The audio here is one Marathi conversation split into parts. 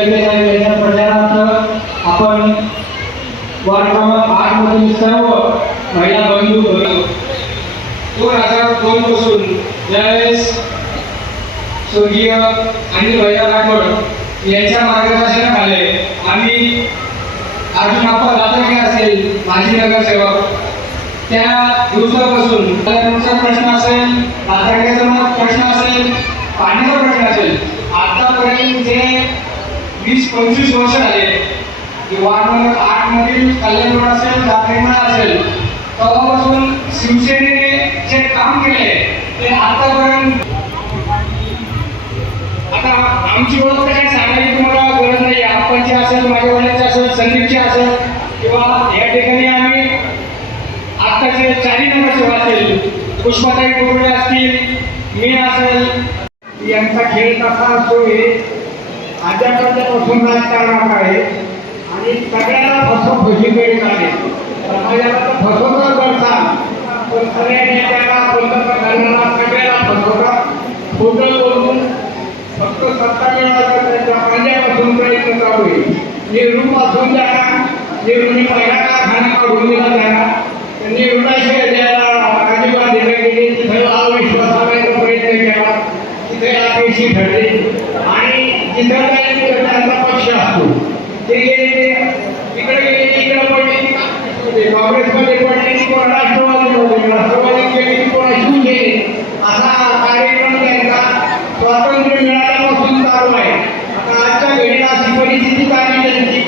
लंके साहेब यांच्या प्रचारार्थ आपण वार्ड क्रमांक 8 मधील सर्व महिला बंधू 2002 पासून ज्यावेळेस स्वर्गीय अनिल भैया राठोड यांच्या मार्गदर्शनाखाली आम्ही अर्जुन आप्पा दातरके असेल माजी नगरसेवक त्या दिवसापासून तुमचा प्रश्न असेल, दातरकेचा प्रश्न असेल, पाण्याचा प्रश्न असेल, आतापर्यंत जे 20-25 वर्ष झाले वार्ड नंबर 8 मधील कल्याण रोड असेल, दातरकेला असेल, तेव्हापासून शिवसेनेने जे काम केले ते आतापर्यंत आता आमची ओळख काय सांगायची तुम्हाला गरज नाही. आपणची असेल, माझ्या वडिलांची असेल, संदीपची असेल किंवा या ठिकाणी आम्ही आत्ताचे 4 नगरसेवक असेल, पुष्पाताई कुरडे असतील, मी असेल, यांचा खेळ कसा असतो हे आजच्यापासून राजकारणात आहे आणि सगळ्यांना फसवणुकीकडे आहे. समाजाला तर फसवतात करतात, पण सगळ्या नेत्याला पंतप्रधानांना सगळ्याला फसवतात. खोटं बोलून फक्त सत्ता मिळवण्याचा त्यांच्या पंजापासून प्रयत्न चालू आहे. नेहरूपासून त्यांना नेहरूंनी पहिला कारखाना काढून दिला, त्यांना नेहरूला द्यायला अजिबात दिले गेले. तिथे अविश्वास आणायचा प्रयत्न केला, तिथे अपेक्षी ठरले आणि जिथं काही त्यांचा पक्ष असतो ते गेले, तिकडे गेले, तिकडे पडले, काँग्रेसमध्ये पडले, कोण राष्ट्रवादीमध्ये, राष्ट्रवादी गेले, कोण शिवसेने, असा कार्यक्रम त्यांचा स्वातंत्र्य मिळाल्यापासून चालू आहे. आता आजच्या घडीला अशी परिस्थिती झाली त्यांची,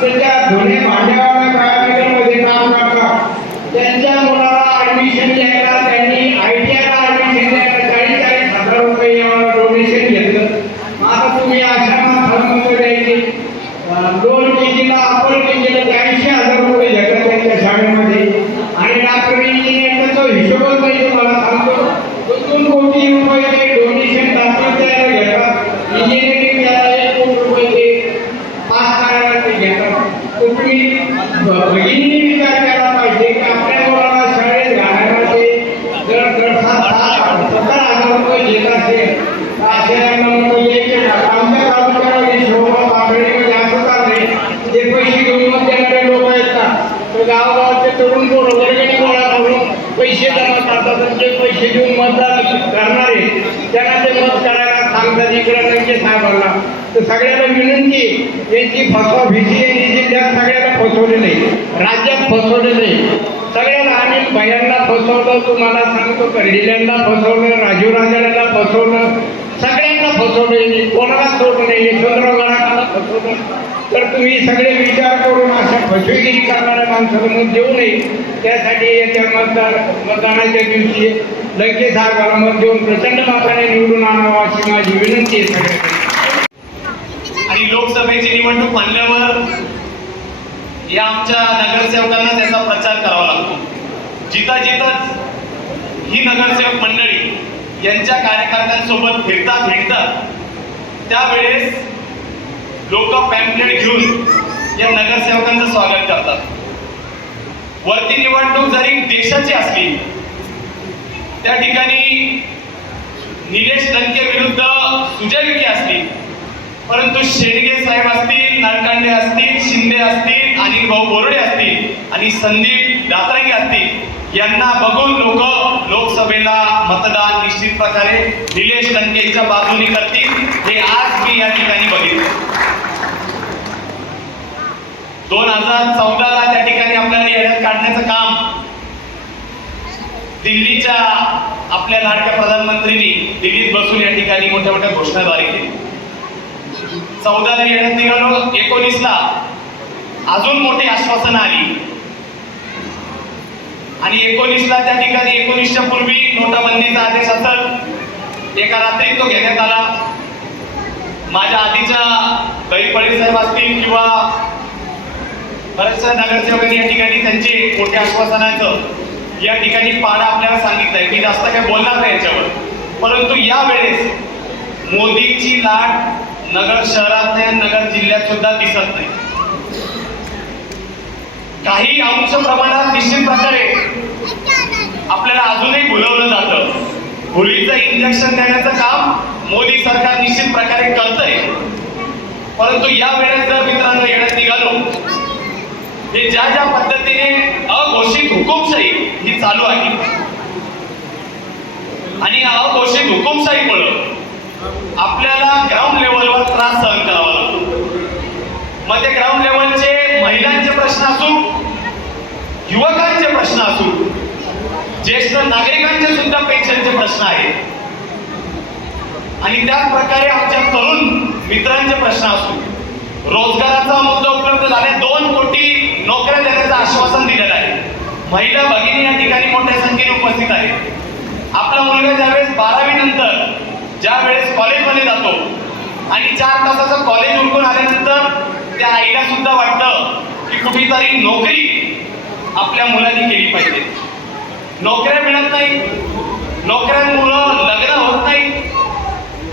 त्यांच्या धुणे भांड्यावाला काळामध्ये काम करतात. त्यांच्या मुलाला ॲडमिशन घ्यायला त्यांनी ITIला ॲडमिशन घ्यायला 40,000 रुपये डोनेशन घेतलं. आता तुम्ही आश्रमात धर्म द्यायचे, 2 केजीला अपर केजीला 80,000 रुपये घेतात त्यांच्या शाळेमध्ये आणि डॉक्टर इंजिनियरचा हिशोबच नाही. तुम्हाला सांगतो 2 कोटी रुपये डोनेशन डॉक्टर द्यायला घेतात, इंजिनिअरिंग द्यायला 1 कोटी रुपये ते पास करायला ते घेतात. तुम्ही भगिनीने विचार केला पाहिजे की आपल्या मुलाला शाळेत घालायला ते जर 17,000 रुपये घेत असेल आमच्या तालुक्याला शोभा पाकळीमध्ये असं चाललंय. जे पैसे घेऊन मत देणारे लोक आहेत तर गावागावचे तरुण पोरं वर्गणी गोळा करून पैसे जमा करतात आणि जे पैसे घेऊन मतदान करणारे त्यांना ते मत करायला सांगतात इकडं लंके साहेबांना. तर सगळ्याला विनंती यांची फसवाफिशी यांनी जिल्ह्यात सगळ्याला फसवले नाही, राज्यात फसवले नाही. सगळ्याला अनिल भैयांना फसवलं, तुम्हाला सांगतो कर्डिल्यांना फसवलं, राजीव राजाला फसवलं, सगळ्यांना फसवलं, कोणाला सोडलं नाही, यशवंतराव गडाखाला फसवलं. तर तुम्ही सगळे विचार करून अशा फसवेगिरी करणाऱ्या माणसाला मत देऊ नये. त्यासाठी येत्या मतदानाच्या दिवशी लंके साहेबांना मत देऊन प्रचंड मताने निवडून आणावं अशी माझी विनंती आहे सगळ्यांना. आणि लोकसभेची निवडणूक म्हणल्यावर या आमच्या नगरसेवकांना त्याचा प्रचार करावा लागतो. जिथं जिथं ही नगरसेवक मंडळी यांच्या कार्यकर्त्यांसोबत फिरतात त्यावेळेस लोक पॅम्पलेट घेऊन या नगरसेवकांचं स्वागत करतात. वरती निवडणूक जरी देशाची असली त्या ठिकाणी निलेश लंके विरुद्ध सुजय विखे असली, परंतु शेडगे साहेब असतील, नरकांडे असतील, शिंदे असतील, अनिल भाऊ बोर्डे असतील आणि संदीप दातरके असतील यांना बघून लोक लोकसभेला मतदान निश्चित प्रकारे निलेश लंकेच्या बाजूने करतील. हे आज मी या ठिकाणी बघितलं. 2014ला त्या ठिकाणी आपल्याला येण्यात काढण्याचं काम दिल्लीच्या आपल्या लाडक्या प्रधानमंत्रींनी दिल्लीत बसून या ठिकाणी मोठ्या मोठ्या घोषणाद्वारे केली. 14ला येण्यात निघालो, 19ला अजून मोठी आश्वासनं आली आणि 19ला त्या ठिकाणी 19च्या पूर्वी नोटाबंदीचा आदेश असेल एका रात्रीत तो घेण्यात आला. माझ्या आधीच्या दैपळे साहेब असतील किंवा बऱ्याचशा नगरसेवकांनी या ठिकाणी त्यांचे मोठ्या आश्वासनाचं या ठिकाणी पाडा आपल्याला सांगितलंय. मी जास्त काही बोलणार नाही याच्यावर, परंतु यावेळेस मोदीची लाट नगर शहरात नाही, नगर जिल्ह्यात सुद्धा दिसत नाही. काही अंश प्रमाणात निश्चित प्रकारे आपल्याला अजूनही भुलवलं जातं. भुलीचं इंजेक्शन देण्याचं काम मोदी सरकार निश्चित प्रकारे करतंय, परंतु या वेळेस जर मित्रांनो येण्यात निघालो, हे ज्या ज्या पद्धतीने अघोषित हुकुमशाही ही चालू आहे आणि अघोषित हुकुमशाहीमुळे आपल्याला ग्राउंड लेवलवर त्रास सहन करावा लागतो. मग ते ग्राउंड लेवलचे महिलांचे प्रश्न असू, युवकांचे प्रश्न असू, ज्येष्ठ नागरिकांचे सुद्धा पेन्शनचे प्रश्न आहेत आणि त्याच प्रकारे आमच्या तरुण मित्रांचे प्रश्न असू. रोजगाराचा मुद्दा उपलब्ध झाले, 2 कोटी नोकऱ्या देण्याचं आश्वासन दिलेलं आहे. महिला भगिनी या ठिकाणी मोठ्या संख्येने उपस्थित आहेत. आपला मुलगा ज्यावेळेस 12वी नंतर ज्या वेळेस कॉलेजमध्ये जातो आणि 4 तासाचं कॉलेज उरकून आल्यानंतर त्या आईला सुद्धा वाटतं की कुठेतरी नोकरी आपल्या मुलांनी केली पाहिजे. नोकऱ्या मिळत नाही, नोकऱ्यांमुळं लग्न होत नाही,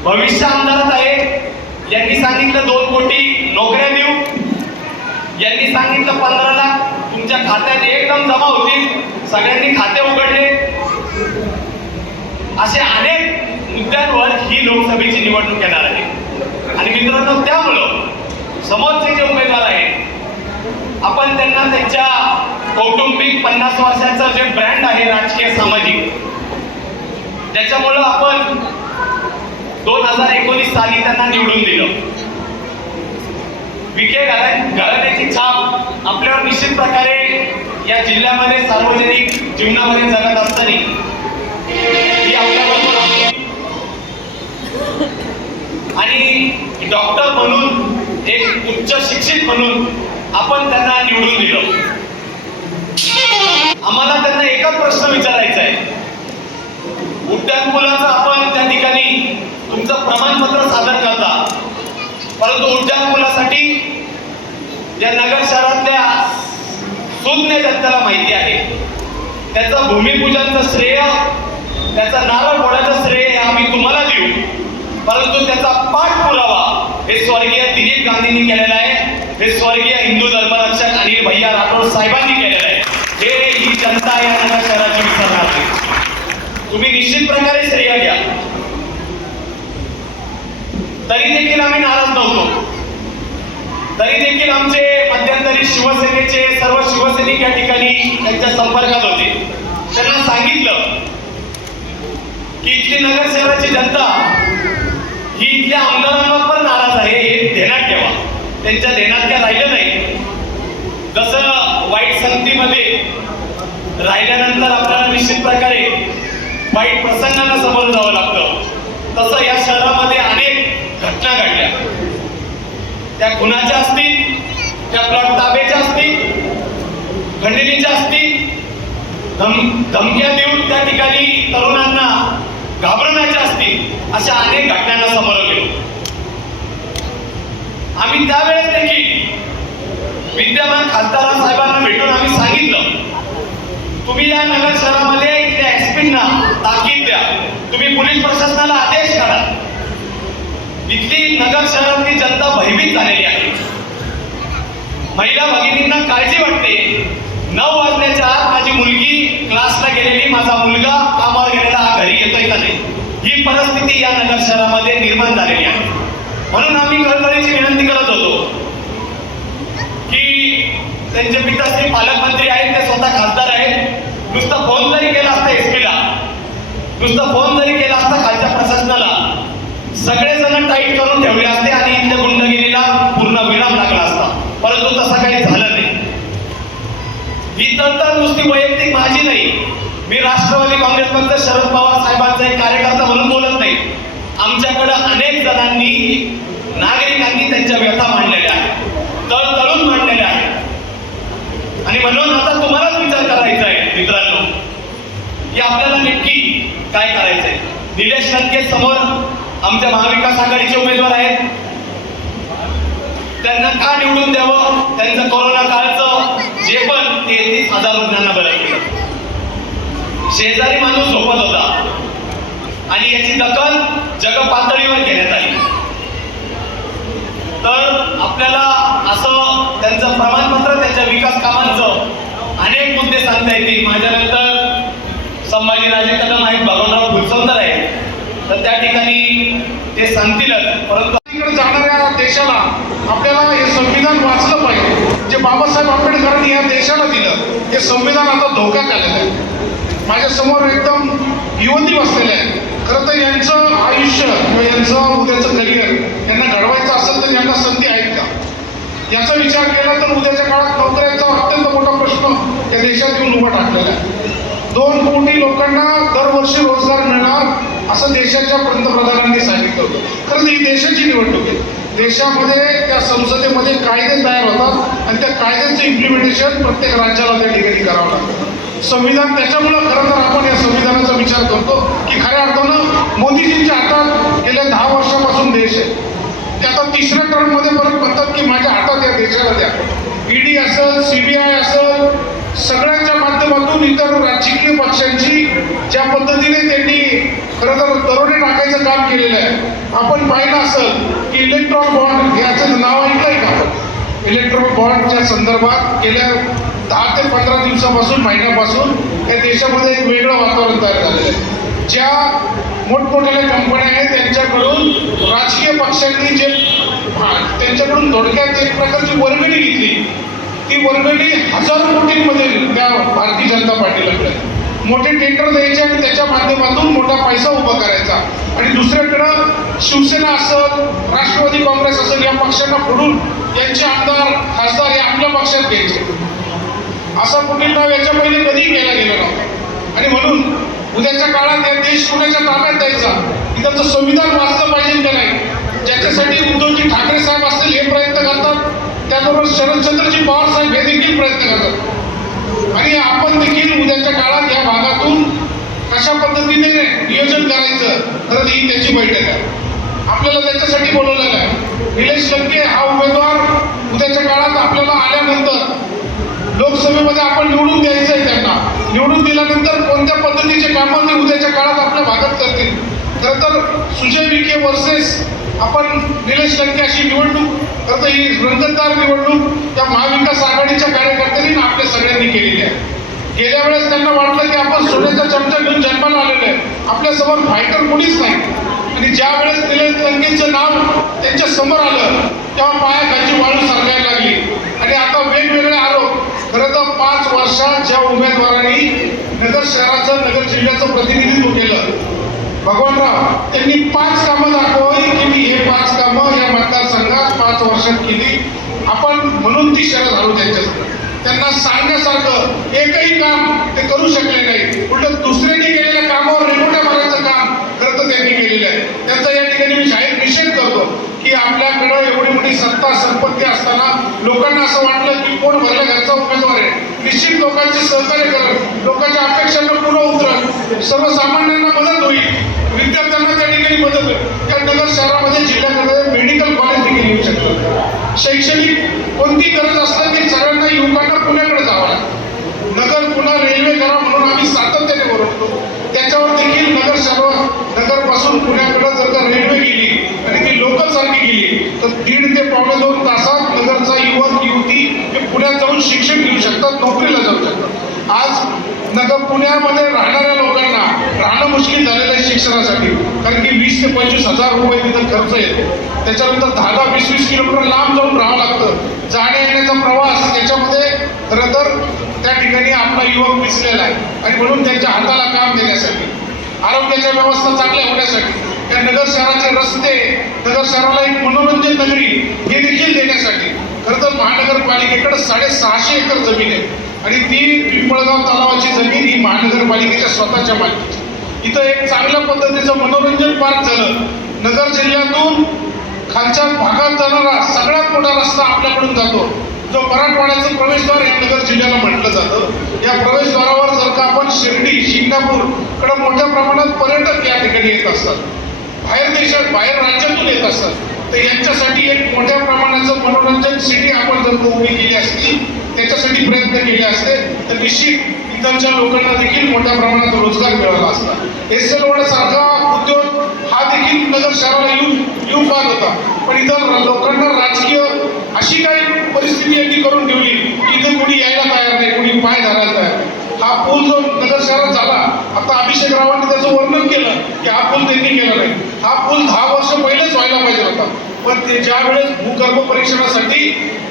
भविष्य अंधारात आहे. यांनी सांगितलं 2 कोटी नोकऱ्या देऊ, यांनी सांगितलं 15 लाख तुमच्या खात्यात एकदम जमा होतील, सगळ्यांनी खाते उघडले. असे अनेक मुद्द्यांवर ही लोकसभेची निवडणूक येणार आहे आणि मित्रांनो त्यामुळं समोरचे जे उमेदवार आहेत आपण त्यांना त्यांच्या कौटुंबिक 50 वर्षाचं जे ब्रँड आहे राजकीय सामाजिक, त्याच्यामुळं आपण 2019 साली त्यांना निवडून दिलं. विखे घराण्याची छाप आपल्यावर निश्चित प्रकारे या जिल्ह्यामध्ये सार्वजनिक जीवनामध्ये जगत असताना ही आपल्याबरोबर आणि डॉक्टर म्हणून एक उच्च शिक्षित म्हणून आपण त्यांना निवडून दिलं. आम्हाला त्यांना एकच प्रश्न विचारायचा आहे, उड्डाणपुलाचं आपण त्या ठिकाणी तुमचं प्रमाणपत्र सादर करता, परंतु उड्डाणपुलासाठी या नगर शहरातल्या सुज्ञ जनतेला माहिती आहे, त्याचं भूमिपूजनचं श्रेय, त्याचा नारळ फोडायचं श्रेय आम्ही तुम्हाला देऊ, परंतु त्याचा पाठपुरावा हे स्वर्गीय दिलीप गांधींनी केलेला आहे, हे स्वर्गीय हिंदू धर्मरक्षक अनिल भैया राठोड साहेबांनी केलेलं आहे. हे ही जनता या नगर शहराची विसरणार नाही. तुम्ही निश्चित प्रकारे श्रेय घ्या. तरी देखील आम्ही नाराज नव्हतो. तरी देखील आमचे मध्यंतरी शिवसेनेचे सर्व शिवसैनिक या ठिकाणी त्यांच्या संपर्कात होते. त्यांना सांगितलं की इथली नगर शहराची जनता ही इथल्या आमदारांवर पण नाराज आहे, हे ध्यानात ठेवा. त्यांच्या ध्यानात काय राहिलं नाही. जसं वाईट संगतीमध्ये राहिल्यानंतर आपल्याला निश्चित प्रकारे वाईट प्रसंगांना समोर जावं लागतं, तसं या शहरामध्ये अनेक घटना घडल्या. त्या खुनाच्या असतील, त्या प्लॉट ताब्याच्या असतील, खंडणीच्या असतील, धमक्या देऊन त्या ठिकाणी तरुणांना घाबरण्याच्या असतील, अशा अनेक घटनांना समोर गेलो. आम्ही त्यावेळेस देखील विद्यमान खासदार साहेबांना भेटून आम्ही सांगितलं, तुम्ही या नगर शहरामध्ये इथल्या एसपींना ताकीद द्या, तुम्ही पोलीस प्रशासनाला आदेश करा. इथली नगर शहरातली जनता भयभीत झालेली आहे. महिला भगिनींना काळजी वाटते. 9 वाजण्याच्या आत माझी मुलगी क्लासला गेलेली, माझा मुलगा कामावर गेलेला घरी येतोय का नाही, ही परिस्थिती या नगर शहरामध्ये निर्माण झालेली आहे. म्हणून आम्ही कळकळीची विनंती करत होतो की त्यांचे पिताश्री पालकमंत्री आहेत, ते स्वतः खासदार आहेत, नुसतं फोन जरी केला असता एसपीला, नुसतं फोन जरी केला असता खालच्या प्रशासनाला, सगळेजण टाईट करून ठेवले असते आणि इथल्या गुंडगिरीला पूर्ण विराम लागला असता. परंतु तसं काही झालं नाही. ही तर नुसती वैयक्तिक माझी नाही, मी राष्ट्रवादी काँग्रेस पक्ष शरद पवार साहेबांचा एक कार्यकर्ता म्हणून बोलत नाही. आमच्याकडे अनेक जणांनी, नागरिकांनी त्यांच्या व्यथा मांडलेल्या आहेत, तळतळून मांडलेल्या आहेत. आणि म्हणून आता तुम्हालाच विचार करायचा आहे मित्रांनो की आपल्याला नक्की काय करायचंय. निलेश लंके समोर आमच्या महाविकास आघाडीचे उमेदवार आहेत, त्यांना का निवडून द्यावं. त्यांचं कोरोना काळचं जे पण 33,000 रुग्णांना बरं केलं. शेजारी माणूस झोपत होता आणि याची दखल जगपातळीवर घेण्यात आली. तर आपल्याला असं त्यांचं प्रमाणपत्र, त्यांच्या विकास कामांचं अनेक मुद्दे सांगता येतील. माझ्यानंतर संभाजीराजे कदम आहेत, भगवानराव फुलसौंदर आहेत, तर त्या ठिकाणी ते सांगतीलच. परंतु जाणाऱ्या देशाला बाबासाहेब आंबेडकरांनी या देशाला दिलं हे संविधान आता धोक्यात आलेलं आहे. माझ्यासमोर एकदम युवती बसलेल्या आहेत. खरं तर यांचं आयुष्य किंवा यांचं उद्याचं करिअर यांना घडवायचं असेल तर यांना संधी आहेत का, याचा विचार केला तर उद्याच्या काळात नोकऱ्यांचा अत्यंत मोठा प्रश्न या देशात येऊन उभा टाकलेला आहे. 2 कोटी लोकांना दरवर्षी रोजगार मिळणार असं देशाच्या पंतप्रधानांनी सांगितलं होतं. खरं ही देशाची निवडणूक आहे. देशामध्ये त्या संसदेमध्ये कायदे तयार होतात आणि त्या कायद्यांचं इम्प्लिमेंटेशन प्रत्येक राज्याला त्या ठिकाणी करावं लागतं. संविधान त्याच्यामुळं खरं तर आपण या संविधानाचा विचार करतो की खऱ्या अर्थानं मोदीजींच्या हातात गेल्या 10 वर्षापासून देश आहे. ते आता 3ऱ्या टर्ममध्ये परत म्हणतात की माझ्या हातात या देशाला द्या. ईडी असेल, CBI असेल, सगळ्यांच्या माध्यमातून इतर राजकीय पक्षांची ज्या पद्धतीने त्यांनी खरं तर दरोडे टाकायचं काम केलेलं आहे. आपण पाहिलं असेल की इलेक्ट्रॉन बॉन्ड याचं नाव ऐकलंय का आपण? इलेक्ट्रॉन बॉन्डच्या संदर्भात गेल्या 10 ते 15 दिवसापासून, महिन्यापासून या देशामध्ये एक वेगळं वातावरण तयार झालेलं आहे. ज्या मोठमोठ्या कंपन्या आहेत त्यांच्याकडून राजकीय पक्षांनी जे त्यांच्याकडून थोडक्यात एक प्रकारची वर्गणी घेतली, ती वर्गणी हजारो कोटींमध्ये त्या भारतीय जनता पार्टीला मिळाली. मोठे टेंडर द्यायचे आणि त्याच्या माध्यमातून मोठा पैसा उभा करायचा आणि दुसऱ्याकडं शिवसेना असेल, राष्ट्रवादी काँग्रेस असेल या पक्षांना फोडून यांचे आमदार, खासदार हे आपल्या पक्षात घ्यायचे. असा कुठील नाव याच्या पहिले कधीही केला गेला नव्हता. आणि म्हणून उद्याच्या काळात या देश कुणाच्या ताब्यात द्यायचा, इथं संविधान वाचलं पाहिजे का नाही, ज्याच्यासाठी उद्धवजी ठाकरे साहेब असतील हे प्रयत्न करतात, त्याचबरोबर शरदचंद्रजी पवार साहेब हे देखील प्रयत्न करतात. आणि आपण देखील उद्याच्या काळात या भागातून कशा पद्धतीने नियोजन करायचं, खरं ही त्याची बैठक आहे. आपल्याला त्याच्यासाठी बोलवलेलं आहे. निलेश लंके हा उमेदवार उद्याच्या काळात आपल्याला आल्यानंतर लोकसभेमध्ये आपण निवडून द्यायचं आहे. त्यांना निवडून दिल्यानंतर कोणत्या पद्धतीचे कामं ते उद्याच्या काळात आपल्या भागात करतील. खरं तर सुजय विखे वर्सेस आपण निलेश लंके अशी निवडणूक, खरं तर ही रंगतदार निवडणूक त्या महाविकास आघाडीच्या कार्यकर्त्यांनी आपल्या सगळ्यांनी केलेली आहे. गेल्या वेळेस त्यांना वाटलं की आपण सोन्याचा चमचा घेऊन जन्माला आलेलो आहे, आपल्यासमोर फायटर कोणीच नाही. आणि ज्या वेळेस निलेश लंकेचं नाव त्यांच्या समोर आलं तेव्हा पायाखालची वाळू सरकायला लागली. आणि आता वेगवेगळे आरोप, खरं तर 5 वर्षात ज्या उमेदवारांनी नगर शहराचं, नगर जिल्ह्याचं प्रतिनिधित्व केलं, भगवानराव त्यांनी 5 कामं दाखवली की मी हे 5 कामं या मतदारसंघात 5 वर्षात केली. आपण म्हणून ती शरद हरवू त्यांच्यासमोर. त्यांना सांगण्यासारखं एकही काम ते करू शकले नाही. उलट दुसऱ्यांनी केलेल्या कामावर रेगोट्या मारायचं काम खरं तर त्यांनी केलेलं आहे. त्यांचा या ठिकाणी मी जाहीर निषेध करतो की आपल्याकडं एवढी मोठी सत्ता संपत्ती असताना लोकांना असं वाटलं की कोण भरल्या घरचा उमेदवार आहे, निश्चित लोकांचे सहकार्य करेल, लोकांच्या अपेक्षांना पुढं उतरल, सर्वसामान्यांना मदत होईल, विद्यार्थ्यांना त्या ठिकाणी मदत होईल. त्या नगर शहरामध्ये, जिल्ह्यामध्ये मेडिकल कॉलेज देखील येऊ शकतं. शैक्षणिक कोणती गरज असलं की सगळ्यांना युवकांना पुण्याकडे जावं लागतं. नगर पुन्हा रेल्वे करा म्हणून आम्ही सातत्याने ओरडतो. त्याच्यावर देखील नगर शहर, नगरपासून पुण्याकडे जर का रेल्वे गेली आणि ती लोकल सारखी गेली तर 1.5 ते पावणे 2 तासात नगरचा युवक युवती हे पुण्यात जाऊन शिक्षण घेऊ शकतात, नोकरीला जाऊ शकतात. आज पुण्यामध्ये राहणाऱ्या लोकांना राहणं मुश्किल झालेलं आहे शिक्षणासाठी, कारण की 20 ते 25 हजार रुपये तिथं खर्च येतो. त्याच्यानंतर 10-10, 20-20 किलोमीटर लांब जाऊन राहावं लागतं. जाण्या येण्याचा प्रवास, त्याच्यामध्ये खरं तर त्या ठिकाणी आपला युवक पिचलेला आहे. आणि म्हणून त्यांच्या हाताला काम देण्यासाठी, आरोग्याच्या व्यवस्था चांगल्या होण्यासाठी, त्या नगर शहराचे रस्ते, नगर शहराला एक मनोरंजन नगरी हे देखील देण्यासाठी खरं तर महानगरपालिकेकडे 650 एकर जमीन आहे. आणि ती पिंपळगाव तलावाची जमीन ही महानगरपालिकेच्या स्वतःच्या मालकीची. इथं एक चांगल्या पद्धतीचं मनोरंजन पार्क झालं. नगर जिल्ह्यातून खालच्या भागात जाणारा सगळ्यात मोठा रस्ता आपल्याकडून जातो, जो मराठवाड्याचं प्रवेशद्वार या नगर जिल्ह्याला म्हटलं जातं. या प्रवेशद्वारावर जर का आपण शिर्डी, शिंगणापूरकडे मोठ्या प्रमाणात पर्यटक या ठिकाणी येत असतात, बाहेर देशात, बाहेर राज्यातून येत असतात, तर यांच्यासाठी एक मोठ्या प्रमाणाचं मनोरंजन सिटी आपण जर का उभी केली असती, त्याच्यासाठी प्रयत्न केले असते तर निश्चित इथलच्या लोकांना देखील मोठ्या प्रमाणात रोजगार मिळाला असता. एसएल सारखा उद्योग हा देखील नगर शहराला येऊ पाहत होता. पण इथं लोकांना राजकीय अशी काही परिस्थिती यांनी करून ठेवली की इथे कोणी यायला तयार नाही, कोणी पाय धरायला तयार. हा पूल जो नगर शहरात झाला, आता अभिषेक रावांनी त्याचं वर्णन केलं की हा पूल त्यांनी केला नाही. हा पूल 10 वर्ष पहिलेच व्हायला पाहिजे होता. पण ते ज्या वेळेस गर्भ परीक्षणासाठी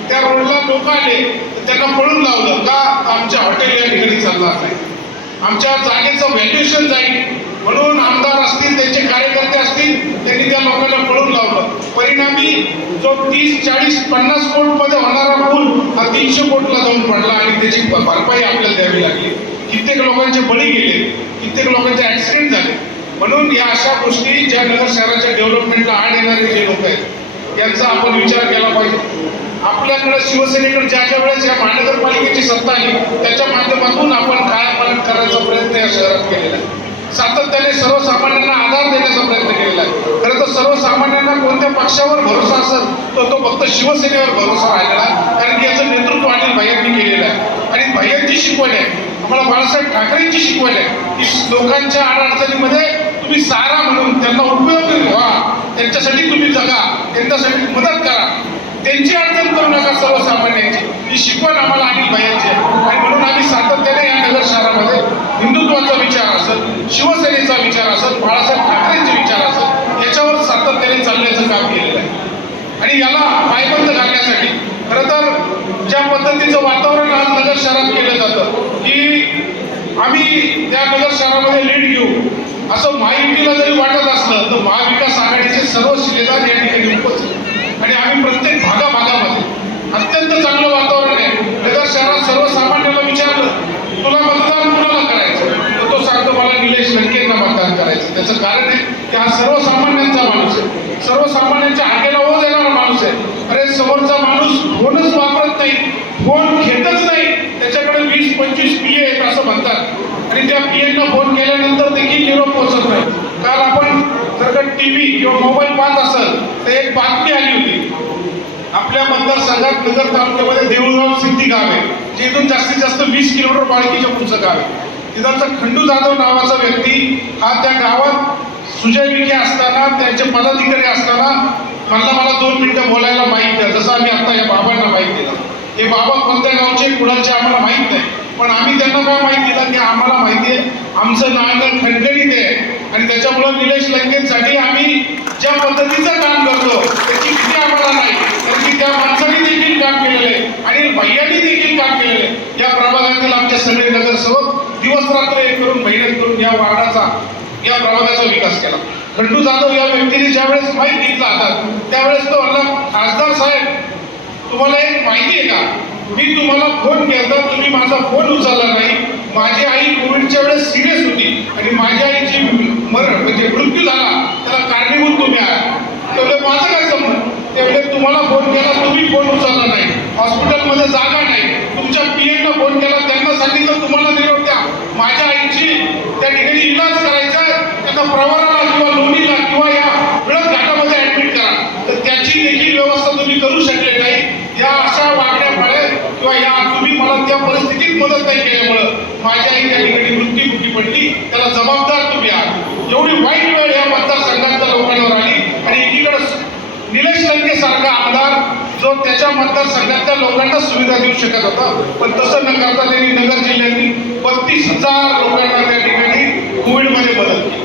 त्या रोडला लोक आले तर त्यांना पळून लावलं का आमच्या हॉटेल या ठिकाणी चालणार नाही, आमच्या जागेचं व्हॅल्युएशन जाईल म्हणून आमदार असतील त्यांचे कार्यकर्ते असतील त्यांनी त्या लोकांना पळून लावलं. परिणामी जो 30-40-50 कोटमध्ये होणारा पूल हा 300 कोटला जाऊन पडला आणि त्याची भरपाई आपल्याला द्यावी लागली. कित्येक लोकांचे बळी गेले, कित्येक लोकांचे ऍक्सिडेंट झाले. म्हणून या अशा गोष्टी ज्या नगर शहराच्या डेव्हलपमेंटला आड येणारे जे लोक आहेत यांचा आपण विचार केला पाहिजे. आपल्याकडे शिवसेनेकडे ज्या वेळेस या महानगरपालिकेची सत्ता आली त्याच्या माध्यमातून आपण कायापालट करायचा प्रयत्न या शहरात केलेला आहे. सातत्याने सर्वसामान्यांना आधार देण्याचा प्रयत्न केलेला आहे. खरं तर सर्वसामान्यांना कोणत्या पक्षावर भरोसा असेल तो फक्त शिवसेनेवर भरोसा राहिलेला आहे. कारण की याचं नेतृत्व अनिल भैयांनी केलेलं आहे आणि भैयांची शिकवण आहे, आम्हाला बाळासाहेब ठाकरेंची शिकवण आहे की लोकांच्या अडचणीमध्ये तुम्ही सारा म्हणून त्यांना उपयोगी व्हा, त्यांच्यासाठी तुम्ही जगा, त्यांच्यासाठी मदत करा, त्यांची अडचण करू नका सर्वसामान्यांची. ही शिकवण आम्हाला अनिल भैयांची आहे आणि म्हणून आम्ही सातत्याने या नगर शहरामध्ये हिंदुत्वाचा विचार असेल, शिवसेनेचा विचार असेल, बाळासाहेब ठाकरेंचे विचार असेल याच्यावर सातत्याने चालण्याचं काम केलेलं आहे. आणि याला पायबंद घालण्यासाठी खरं तर ज्या पद्धतीचं वातावरण आज नगर शहरात केलं जातं की आम्ही त्या नगर शहरामध्ये लीड घेऊ असं महायुतीला जरी वाटत असलं तर महाविकास आघाडीचे सर्व शिलेदार या ठिकाणी उपस्थित आणि आम्ही प्रत्येक भागाभागामध्ये अत्यंत चांगलं वातावरण आहे. नगर शहरात सर्वसामान्याला विचारलं तुला मतदान कुणाला करायचं तर तो सांगतो मला निलेश लंकेंना मतदान करायचं. त्याचं कारण आहे की हा सर्वसामान्यांचा माणूस आहे, सर्वसामान्यांच्या हाकेला ओझ देणारा माणूस आहे. अरे समोरचा माणूस फोनच वापरत नाही, फोन घेतच नाही, त्याच्याकडे 20-25 PA आहेत असं म्हणतात आणि त्या PAंना फोन केल्यानंतर देखील निरोप पोहोचत नाही. काल आपण जर का TV किंवा मोबाईल पाहत असेल तर एक बातमी आली होती आपल्या मतदारसंघात नगर तालुक्यामध्ये देऊळगाव सिद्धी गाव आहे जे इथून जास्तीत जास्त 20 किलोमीटर बाळकीच्या पुढचं गाव आहे. तिथाचा खंडू जाधव नावाचा व्यक्ती हा त्या गावात सुजय विखे असताना त्यांचे पदाधिकारी असताना म्हणला मला 2 मिनिटं बोलायला माहीत द्या. जसं आम्ही आता या बाबांना माहीत दिलं. हे बाबा कोणत्या गावचे कुणाचे आम्हाला माहीत नाही, पण आम्ही त्यांना काय माहिती दिलं की आम्हाला माहिती आहे आमचं नाणं खणखणीत आहे आणि त्याच्यामुळं निलेश लंकेंसाठी आम्ही ज्या पद्धतीचं काम करतो त्याची भीती आम्हाला नाही, कारण की त्या माणसाने देखील काम केलेलं आहे आणि भैयांनी देखील काम केलेलं आहे. या प्रभागातील आमचे सगळे नगरसेवक दिवस रात्र एक करून मेहनत करून या वार्डाचा या प्रभागाचा विकास केला. खंडू जाधव या व्यक्तीने ज्यावेळेस माहीत घेतला हातात त्यावेळेस तो म्हणला खासदार साहेब तुम्हाला एक माहिती आहे का, मी तुम्हाला फोन केला तुम्ही माझा फोन उचलला नाही. माझी आई कोविडच्या वेळेस सिरियस होती आणि माझ्या आईची म्हणजे मृत्यू झाला त्याला कारणीभूत तुम्ही आहात. तेवढे माझं काय संबंध, तेवढे तुम्हाला फोन केला तुम्ही फोन उचलला नाही, हॉस्पिटलमध्ये जागा नाही, तुमच्या PAंना फोन केला त्यांना सांगितलं तुम्हाला निरोप द्या, माझ्या आईची त्या ठिकाणी इलाज करायचा त्यांना प्रवराला किंवा लोणीला किंवा या मिळत घाटामध्ये ऍडमिट करा, तर त्याची देखील व्यवस्था तुम्ही करू शकले नाही. या अशा वागण्यामुळे किंवा या तुम्ही मला त्या परिस्थितीत मदत नाही केल्यामुळं माझी आई त्या ठिकाणी मृत्युमुखी पडली, त्याला जबाबदार तुम्ही आहात. एवढी वाईट वेळ या मतदारसंघातल्या लोकांवर आली आणि एकीकडे निलेश लंके सारखा आमदार जो त्याच्या मतदारसंघातल्या लोकांना सुविधा देऊ शकत होता, पण तसं न करता त्यांनी नगर जिल्ह्यातील 32,000 लोकांना त्या ठिकाणी कोविडमध्ये मदत केली.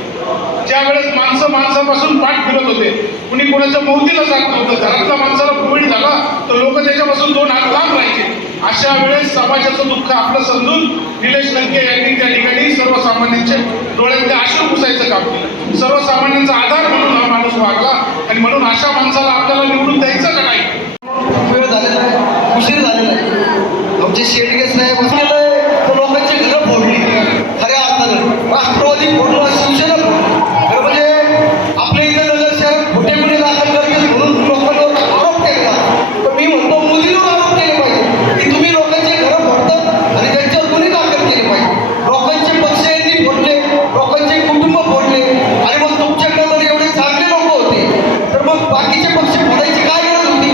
ज्यावेळेस माणसापासून पाठ फिरत होते, कुणी कोणाच्या मौतीला जात नव्हतं, घरातल्या माणसाला कोविड झाला तर लोक त्याच्यापासून 2 हात लांब राहायचे. अशा वेळेस समाजाचं दुःख आपलं समजून निलेश लंके यांनी त्या ठिकाणी सर्वसामान्यांचे डोळ्यातले अश्रू पुसायचं काम केलं. सर्वसामान्यांचा आधार म्हणून हा माणूस वागला आणि म्हणून अशा माणसाला आपल्याला निवडून द्यायचं का नाही. वेळ झालेला आहे, उशीर झालेला आहे. आमचे शेडगे साहेब लोकांची घरं फोडली, खऱ्या अर्थानं राष्ट्रवादी फोडलं, शिवसेना फोडली. म्हणजे आपल्या इथं नगर शहरात खोटे गुन्हे दाखल करतील म्हणून लोकांवर आरोप केला. पण मी म्हणतो मोदींवर आरोप केले पाहिजे की तुम्ही लोकांचे घरं फोडतात आणि त्यांच्यावर गुन्हे दाखल केले पाहिजे. लोकांचे पक्ष यांनी फोडले, लोकांचे कुटुंब फोडले आणि मग तुमच्याकडे जर एवढे चांगले लोक होते तर मग बाकीचे पक्ष फोडायची काय गरज होती.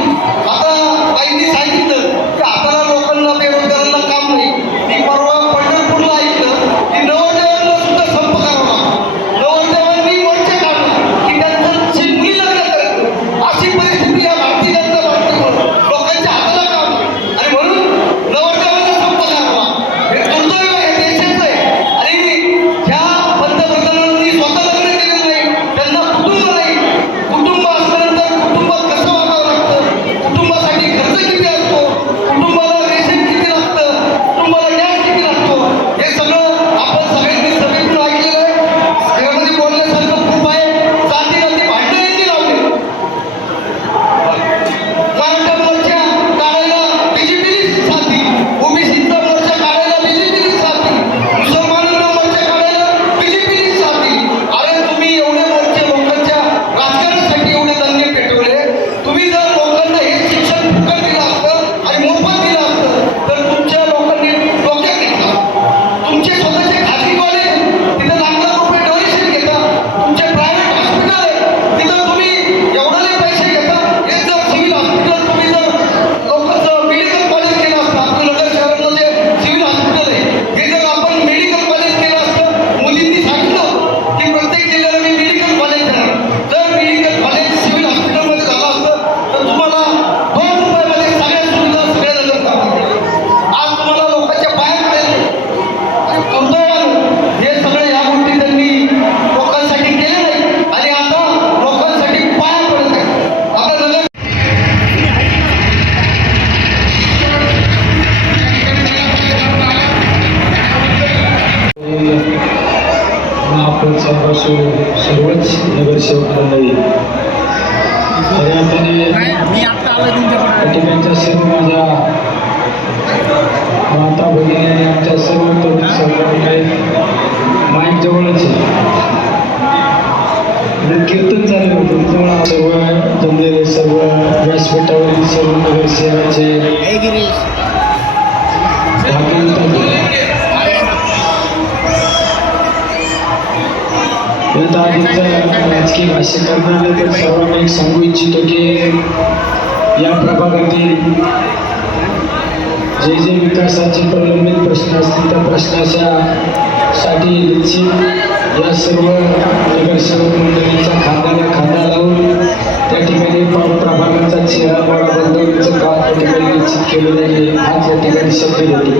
सर्व माझ्या माता भगिनी आणि आमच्या सर्व तरुण सहकारी माईक जवळच आहे. कीर्तन चालू होतं त्यामुळे सर्व जमलेले सर्व व्यासपीठावरील सर्व नगरसेवाचे यात आधीचं राजकीय भाष्य करणारे तर सर्वांना एक सांगू इच्छितो की या प्रभागातील जे जे विकासाचे प्रलंबित प्रश्न असतील त्या प्रश्नासाठी निश्चित या सर्व नगरसेवक मंडळींच्या खांद्याला खांदा लावून त्या ठिकाणी प्रभागाचा चेहरा मोहरा बदलवण्याचं काम त्या ठिकाणी निश्चित केलेलं आहे. हाच या ठिकाणी शब्द होतो.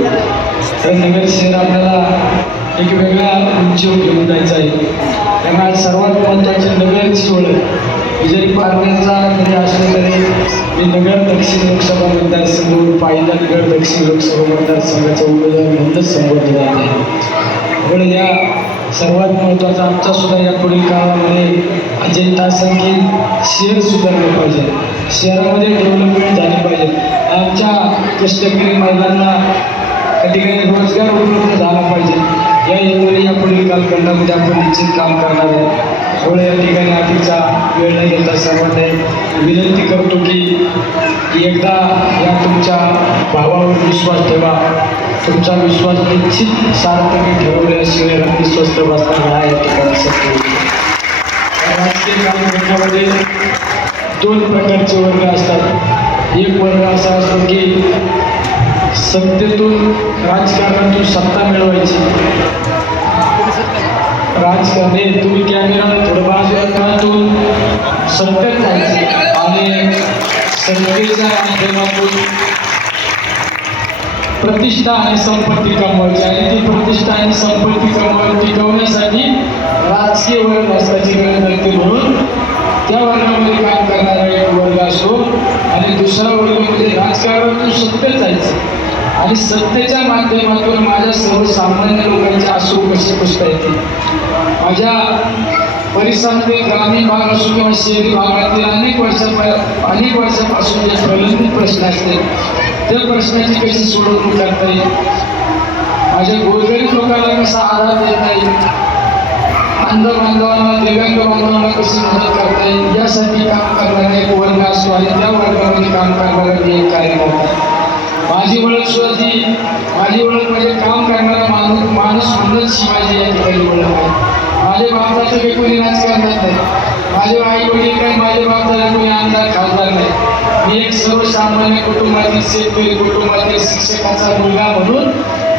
तर नगर शहर आपल्याला एक वेगळ्या उंचीवर घेऊन जायचं आहे. त्यामुळे आज सर्वात महत्त्वाची नगरची ओळख जरी पारनेरचा जरी असलं तरी मी नगर दक्षिण लोकसभा मतदारसंघ पाहिला नगर दक्षिण लोकसभा मतदारसंघाचा उमेदवार म्हणूनच संबोधले जात आहे. त्यामुळे या सर्वात महत्त्वाचा आमचा सुद्धा या पुढील काळामध्ये अजेंडा असेल की शहर सुधारले पाहिजे, शहरामध्ये डेव्हलपमेंट झाली पाहिजे, आमच्या कष्टकरी महिलांना त्या ठिकाणी रोजगार उपलब्ध झाला पाहिजे. या हेतूने या पुढील कालखंडामध्ये आपण निश्चित काम करणार आहे. त्यामुळे या ठिकाणी आधीचा वेळ न घेता सर्वांना विनंती करतो की एकदा या तुमच्या भावावर विश्वास ठेवा. तुमचा विश्वास निश्चित सार्थकी ठरवल्याशिवाय रात्री स्वस्त बसणार नाही. या ठिकाणी सत्य राजकीय कालखंडामध्ये दोन प्रकारचे वर्ग असतात. एक वर्ग असा असतो की सत्तेतून राजकारणातून सत्ता मिळवायची. राजकारणे तुम्ही कॅमेरा थोडं बाजूतून सत्तेत जायचे आणि सत्तेच्या माध्यमातून प्रतिष्ठा आणि संपत्ती कमवायची आणि ती प्रतिष्ठा आणि संपत्ती टिकवण्यासाठी राजकीय वर्ग असण्याची गरज असते. म्हणून त्या वर्गामध्ये काम करणारा एक वर्ग असतो आणि दुसरा वर्ग म्हणजे राजकारणातून सत्तेत जायचं आणि सत्तेच्या माध्यमातून माझ्या सर्वसामान्य लोकांचे अश्रू कसे पुसता येते. माझ्या परिसरातील ग्रामीण भाग असो किंवा शहरी भागातील अनेक वर्षापासून जे प्रलंबित प्रश्न असतील त्या प्रश्नाची कशी सोडवणूक करता येईल, माझ्या गोरगरीब लोकांना कसा आधार देता येईल, अंध बांधवांना दिव्यांग बांधवांना कशी मदत करता येईल यासाठी काम करणारा एक वर्ग असतो आणि त्या वर्गामध्ये काम करणारा मी एक कार्यकर्ता. माझी ओळख सुद्धा माझी ओळख म्हणजे काम करणारा माणूस म्हणूनच माझी या ठिकाणी ओळख आहे. माझे बापदाचं काही कोणी राजकारणात नाही, माझे आई वडील काही माझे बापदाला कोणी आमदार खासदार नाही. मी एक सर्वसामान्य कुटुंबातील शेतकरी कुटुंबातील शिक्षकाचा मुलगा म्हणून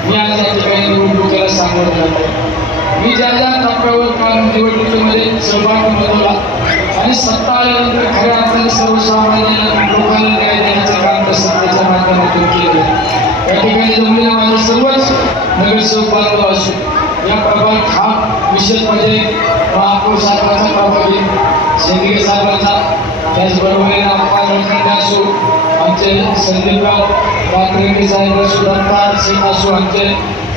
मी आज या ठिकाणी निवडणुकीला सामोरं जात आहे. मी ज्या टप्प्यावर काम निवडणुकीमध्ये सहभाग नोंदवला आणि सत्ता आल्यानंतर खऱ्या अर्थाने सर्वसामान्य लोकांना न्याय देण्याचं काम तर सत्तेच्या माध्यमातून केलं. या ठिकाणी जमलेल्या माझ्या सर्वच नगरसेवक बांधव असो या प्रभाग हा विशेष म्हणजे महापौर साहेबांचा प्रभाग आहे, शेंडगे साहेबांचा, त्याचबरोबर अप्पा लोखंडे असो, आमचे संदीपराव रात्रेंगे साहेब असो, दत्ता शेख असो, आमचे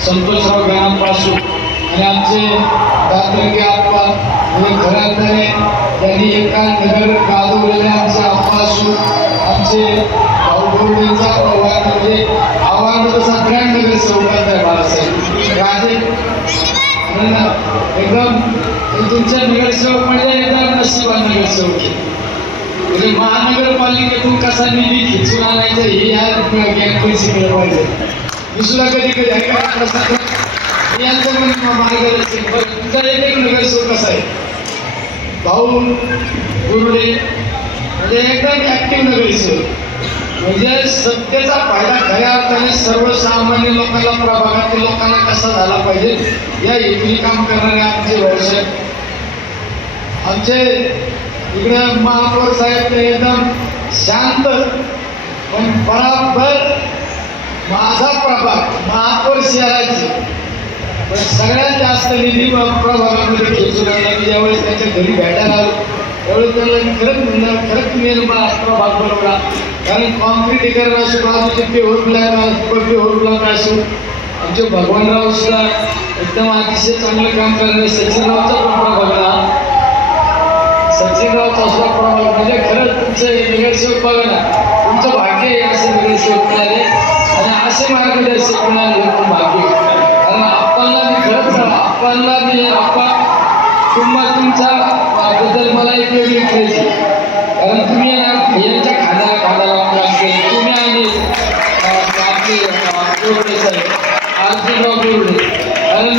संतोषराव गणाप्पा असो आणि आमचे रात्रेंगे आप्पा म्हणजे खऱ्या अर्थाने त्यांनी एका नगर गाजवलेले आमचे आप्पा असो, आमचे भाऊबंदांचा आव्हान म्हणजे आव्हान तर सगळ्या नगरसेवकांचा आहे बाळासाहेब राजे एकदम तुमच्या नगरसेवक म्हणजे एकदम नशिबान नगरसेवक आहे. म्हणजे महानगरपालिकेतून कसा निधी खिचून आणायचा हे या गॅंगपण शिकलं पाहिजे. मी सुद्धा कधी यांचं पण मार्गदर्शन तुमचा एक नगरसेवक कसा आहे भाऊ गुरुडे म्हणजे एकदम ऍक्टिव्ह नगरसेवक म्हणजे सत्तेचा फायदा खऱ्या अर्थाने सर्वसामान्य लोकांना प्रभागातील लोकांना कसा झाला पाहिजे या हेतूने काम करणारे आमचे व्यवसाय. आमचे इकडे महापौर साहेब एकदम शांत पण बराबर माझा प्रभाग महापौर शहराचे पण सगळ्यात जास्त निधी प्रभागामध्ये खेचून आणला. मी ज्यावेळेस त्यांच्या घरी भेटायला आलो त्यावेळेस त्यांना मी खरंच म्हणलं खरंच तुम्ही प्रभाग बनवला कारण कॉन्क्रीटीकरण असो बाजूचे पेहोर ब्लॉक असो आमचे भगवानराव सुद्धा एकदम अतिशय चांगलं काम करणारे सचिनरावचा पण प्रभाग हा सचिनरावचा सुद्धा प्रभाग म्हणजे खरंच तुमचं नगरसेवक बघा ना तुमचं भाग्य आहे असं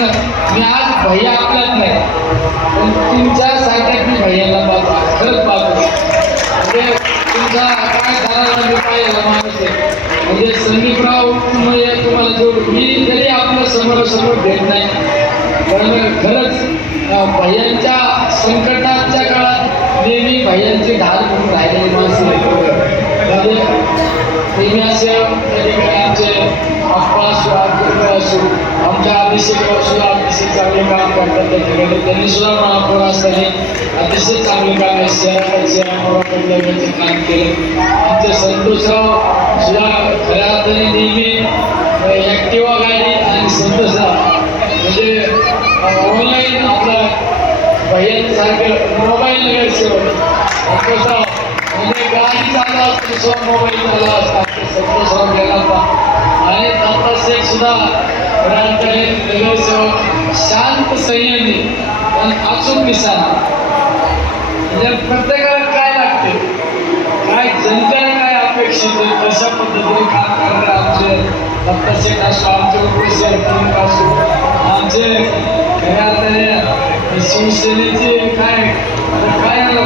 मी आज भैया आपलाच नाही पण तुमच्यासारख्याच मी भैयाला पाहतो खरंच पाहतो म्हणजे तुमचा काय झाला मी पाहिला माणूस आहे म्हणजे संदीपराव तुम्हाला जेवढं मी जरी आपलं समोरासमोर भेट नाही पण खरंच भैयांच्या संकटाच्या काळात नेहमी भैयांची ढाल म्हणून राहिलेली माणसं म्हणजे नेहमी असे आमचे अप्पा असो असो आमच्या अभिषेकावर सुद्धा अतिशय चांगले काम करतात त्याच्याकडे त्यांनी सुद्धा महापौर असताना अतिशय चांगले काम आहे शहराचे महापौराकडे काम केलं आमचे संतोषराव सुद्धा खऱ्या अर्थाने नेहमी ॲक्टिवा गाडी आणि संतोषराव म्हणजे ऑनलाईन आपला भैयांसारखं मोबाईल नगरसेवक संतोषराव म्हणजे गाडी चालला असतो स्वतः मोबाईल चालला असता संतोषराव गेला होता आणि दत्ताशेठ सुद्धा खऱ्या नगरसेवक शांत संयमी पण अचूक निशाणा म्हणजे प्रत्येकाला काय लागते काय जनतेला काय अपेक्षित आहे कशा पद्धतीने काम करणारे आमचे दत्ताशेठ असो आमचे उपसेवक असो आमचे खऱ्या अर्थाने शिवसेनेचे काय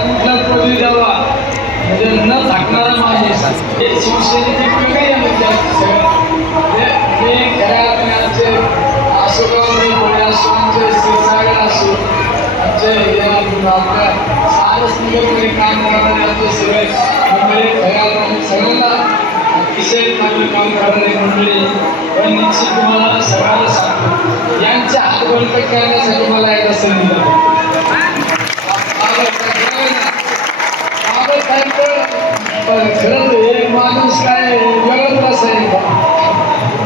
कुठल्या पदवी द्यावा म्हणजे न झाकणारा माणूस हे शिवसेनेची वेगळी हे खऱ्या अर्थाने आमचे अशोकराव असो आमचे क्षीरसागर असो आमचे आपल्या सारस निगममध्ये काम करणारे आमचे सगळे मंडळी खऱ्या अर्थाने सगळ्यांना अतिशय चांगलं काम करणारे मंडळी पण निश्चित तुम्हाला सगळ्यांना सांगतो यांच्या हात बळकट करण्यासाठी मला एकदा संधी द्यावी खरंच एक माणूस काय वेगळंच असेल